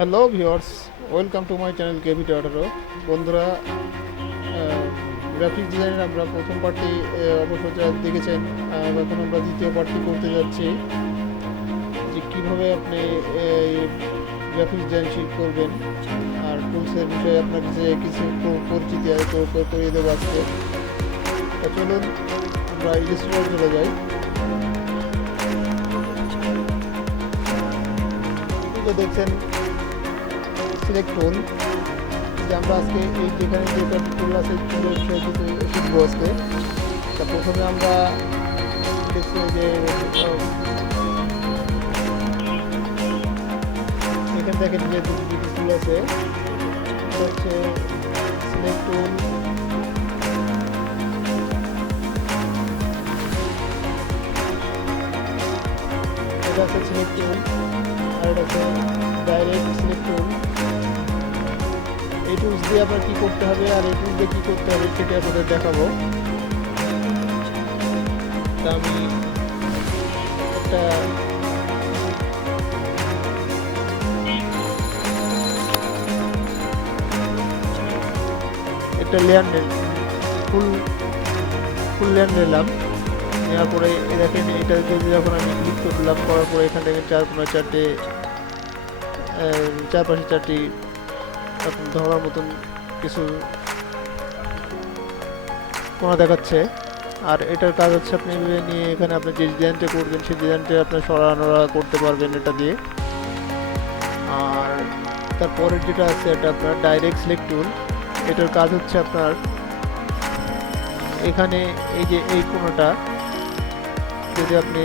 Hello viewers, welcome to my channel KV টেটারো। বন্ধুরা, graphic ডিজাইনের আমরা প্রথম পার্টটি অবশ্য যারা দেখেছেন। এখন আমরা দ্বিতীয় পার্টটি করতে যাচ্ছি, যে কীভাবে আপনি এই গ্রাফিক ডিজাইন শিট করবেন আর টুলসের বিষয়ে আপনার কাছে কিছু পরিচিতি করিয়ে দেবো আজকে। তো চলুন আমরা ইলাস্ট্রেটরে চলে যাই। তো দেখছেন সিলেক্ট টুল, যে আমরা আজকে এই যেখানে যে কয়েকটি টুল আছে টুলের বিষয়ে কিছু শিখবো আজকে। তা প্রথমে আমরা দেখছি যে এখানে দেখেন যে দুটি টুল আছে, এটা হচ্ছে সিলেক্ট টুল, এটা হচ্ছে সিলেক্ট টুল, আর এটা হচ্ছে ডাইরেক্ট সিলেক্ট টুল। এই টুলস দিয়ে আপনার কী করতে হবে আর এই টুলস দিয়ে কী করতে হবে সেটা আপনাদের দেখাবো। তা আমি একটা লেয়ার ফুল লেয়ার নিলাম। নেওয়ার পরে দেখেন এটাতে যখন আমি ক্লিক করলাম, করার পরে এখান থেকে চারপাশে চারটি ধরার মতন কিছু কোণা দেখাচ্ছে। আর এটার কাজ হচ্ছে আপনি নিয়ে এখানে আপনি যে ডিজাইনটা করবেন সেই ডিজাইনটা আপনি সরানোরা করতে পারবেন এটা দিয়ে। আর তারপরের যেটা আছে এটা আপনার ডাইরেক্ট সিলেক্ট টুল। এটার কাজ হচ্ছে আপনার এখানে এই যে এই কোণাটা যদি আপনি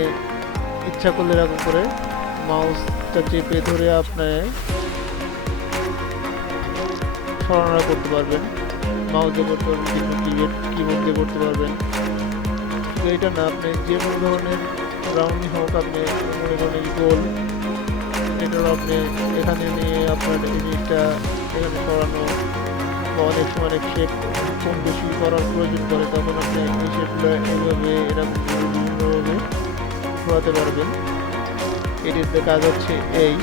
ইচ্ছা করলে এরকম করে মাউসটা চেপে ধরে আপনি সরানোরা করতে পারবেন, মাউস দিয়ে করতে পারবেন, কিবোর্ড দিয়ে করতে পারবেন। এইটা না, আপনি যে কোনো ধরনের রাউন্ডিং হোক, আপনি মনে করেন গোল, এটাও আপনি এখানে নিয়ে আপনার এই জিনিসটা এখানে সরানো বা অনেক সময় অনেক শেপ কম বেশি করার প্রয়োজন পড়ে, তখন আপনি এই শেপগুলো এইভাবে এরকম বিভিন্নভাবে ঘোরাতে পারবেন। এটিতে কাজ হচ্ছে এই।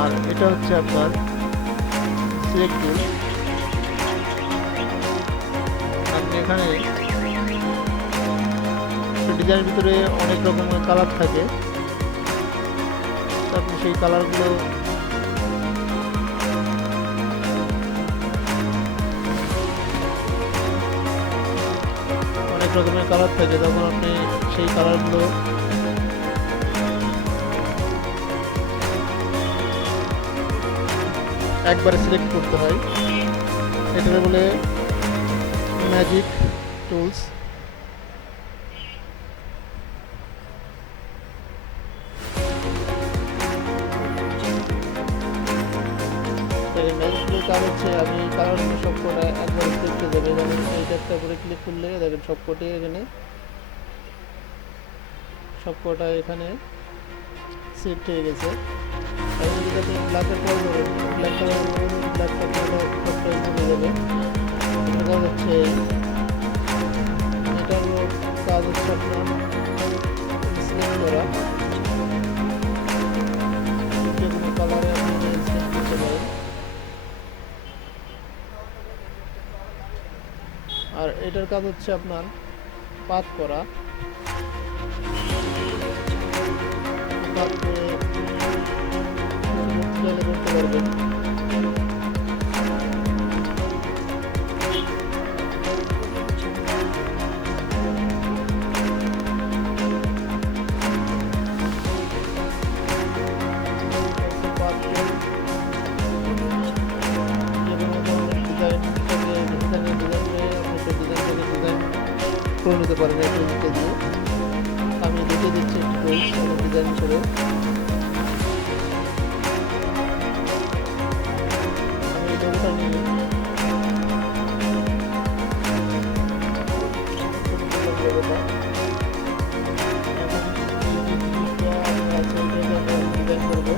আর এটা হচ্ছে আপনার সিলেক্ট টুল। আপনি এখানে ডিজাইনের ভিতরে অনেক রকমের কালার থাকে, আপনি সেই কালারগুলো অনেক রকমের কালার থাকে, তখন আপনি সেই কালারগুলো একবারে সিলেক্ট করতে হয়। এটাকে বলে ম্যাজিক টুলস। এই ম্যাজিক টুলের কাজ হচ্ছে আমি এই কালারগুলো সবকটা একবারে সিলেক্ট করে দেবে। যেমন এইটা একটা করে ক্লিক করলে দেখেন সবকটি এখানে সবকটা এখানে সিলেক্ট হয়ে গেছে। আর যদি আপনি ব্ল্যাকের পর ধরেন, ব্ল্যাক কালার ব্ল্যাক কালার সবটাই চলে যাবে। এটা কাজ হচ্ছে এটার কাজ হচ্ছে আপনার সিলেক্ট করা, যে কোনো কালারে আপনি সিলেক্ট করতে পারেন। আর এটার কাজ হচ্ছে আপনার পাথ করা, পাথ করে করতে পারবেন। করে নিতে পারেন এই টুলটা দিয়ে। আমি দেখিয়ে দিচ্ছি একটি টুলস ডিজাইন করে। আমি এই লোগোটা নিয়ে ডিজাইন করবো।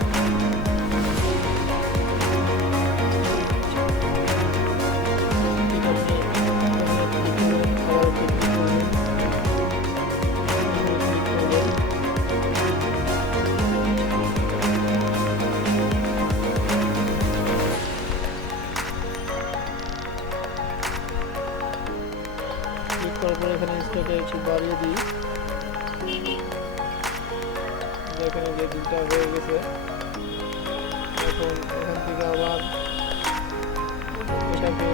এখানে স্ট্রোকে একটু বাড়িয়ে দিই, এখানে যে দিনটা হয়ে গেছে। এখন এখান থেকে আবার এটাকে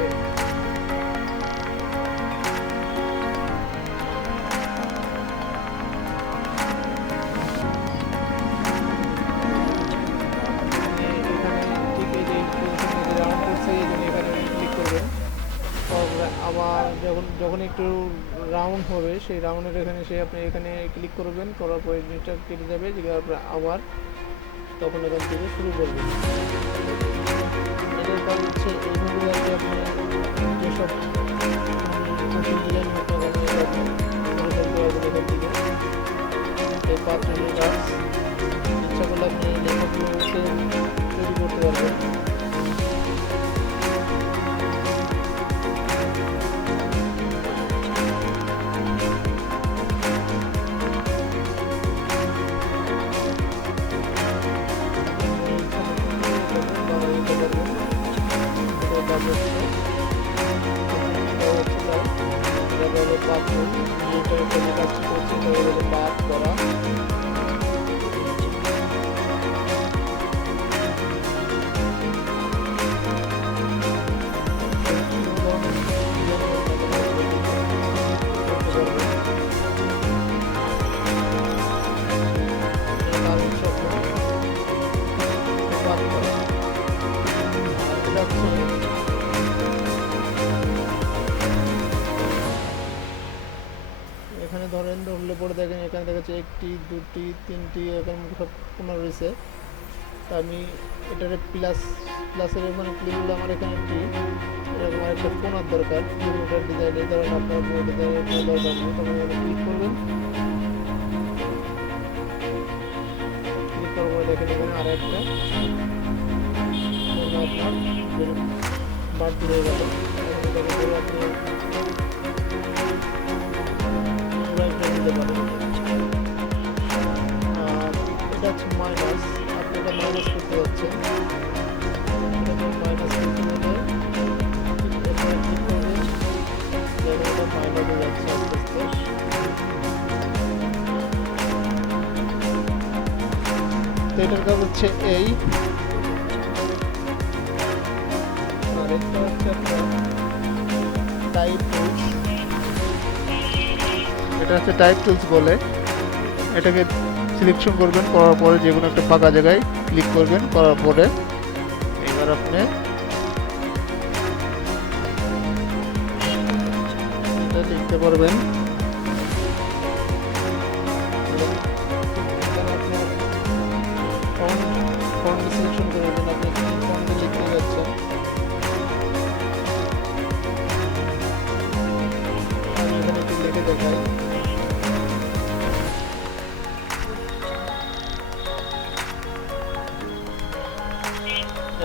আবার যখন একটু রাউন্ড হবে সেই রাউন্ডের এখানে আপনি এখানে ক্লিক করবেন, করার পরে জিনিসটা কেটে যাবে, যেটা আবার তখন এখান থেকে শুরু করবেন। এটার কাজ হচ্ছে এইভাবে আর কি আপনি যেসব ডিজাইন করতে পারবেন এখান থেকে এই পাত্রের কাজ ইচ্ছা করলে আপনি লেখাগুলোকে তৈরি করতে পারবেন। এখানে ধরলে পরে দেখেন এখানে দেখাচ্ছে 1টি 2টি 3টি এখানে সব কোনা রয়েছে। তা আমি এটার প্লাসের ওখানে ক্লিক করলে আমার এখানে একটি এরকম একটা কোনার দরকার, ওটার ডিজাইনের ধরেন আপনার ডিজাইনের দরকার নেই, তখন এখানে ক্লিক করবেন। ক্লিক করার পরে দেখেন এখানে আর একটা আপনার বাড়তি হয়ে গেল। আপনি এটা হচ্ছে মাইনাস, আপনি এটা মাইনাস করতে যাচ্ছেন, মাইনাস করতে হলে এটা মাইনাসে যাচ্ছে আস্তে আস্তে। তো এটার কাজ হচ্ছে এই, আর একটা হচ্ছে আপনার টাইপ টুলস, এটা হচ্ছে টাইপ টুলস বলে। এটাকে সিলেকশন করবেন, করার পরে যে কোনো একটা ফাঁকা জায়গায় ক্লিক করবেন, করার পরে এবার আপনি এটা লিখতে পারবেন। ফন্ট সিলেকশন করবেন, আপনি কি ফন্টে লিখতে যাচ্ছেন। আমি এখানে একটু লিখে দেখাই।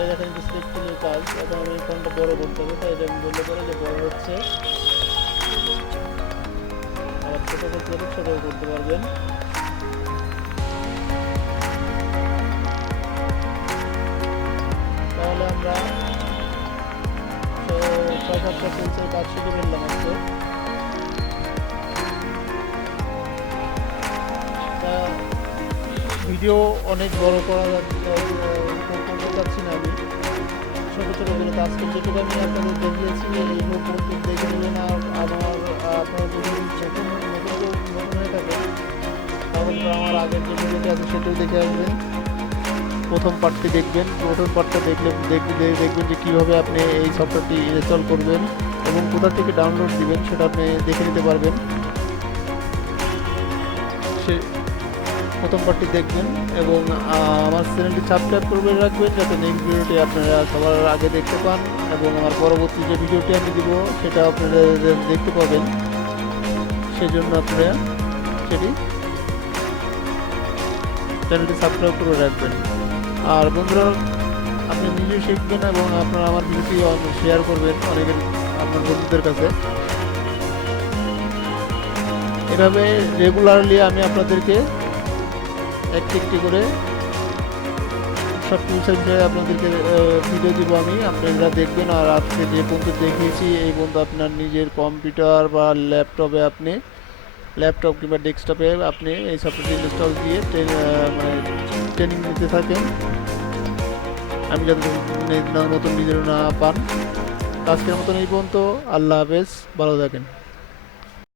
দেখেন ডিসপ্লে কাজ, এখন আমি ফোনটা বড় করতে হবে, তাই এটা বললে পরে যে বড় হচ্ছে, আবার ছোট করতে হলে ছোট করতে পারবেন। তাহলে আমরা 6-7টা টুলসের কাজ শিখে ফেললাম আজকে। ভিডিও অনেক বড় করা যাচ্ছি না, আমি ছোটো ছোটো করে কাজ করছি, যেটুকু আমি আপনাদের দেখিয়েছি এইভাবে দেখে নেবেন। আর আপনারা যদি নতুন হয়ে থাকে তাহলে আমার আগের যে ভিডিওটি আছে সেটাও দেখে আসবেন। প্রথম পার্টটি দেখবেন, প্রথম পার্টটা দেখবেন যে কীভাবে আপনি এই সফটওয়্যারটি ইনস্টল করবেন এবং কোথা থেকে ডাউনলোড দিবেন সেটা আপনি দেখে নিতে পারবেন। সে প্রথম পার্টটি দেখবেন এবং আমার চ্যানেলটি সাবস্ক্রাইব করে রাখবেন যাতে নেক্সট ভিডিওটি আপনারা সবার আগে দেখতে পান এবং আমার পরবর্তী যে ভিডিওটি আমি দিব সেটা আপনারা দেখতে পাবেন। সেজন্য আপনারা সেটি চ্যানেলটি সাবস্ক্রাইব করে রাখবেন। আর বন্ধুরা আপনি নিজেও শিখবেন এবং আপনারা আমার ভিডিওটি শেয়ার করবেন অনেকের আপনার বন্ধুদের কাছে। এভাবে রেগুলারলি আমি আপনাদেরকে একটি একটি করে সব টুলসের বিষয়ে আপনাদেরকে ভিডিও দিব আমি, আপনারা দেখবেন। আর আজকে যে পর্যন্ত দেখিয়েছি এই পর্যন্ত আপনার নিজের কম্পিউটার বা ল্যাপটপে আপনি, ল্যাপটপ কিংবা ডেস্কটপে আপনি এই সফটওয়্যারটি ইনস্টল দিয়ে মানে ট্রেনিং নিতে থাকেন, আমি যাতে নতুন ভিডিও না পান। আজকের মতন এই পর্যন্ত। আল্লাহ হাফেজ, ভালো থাকেন।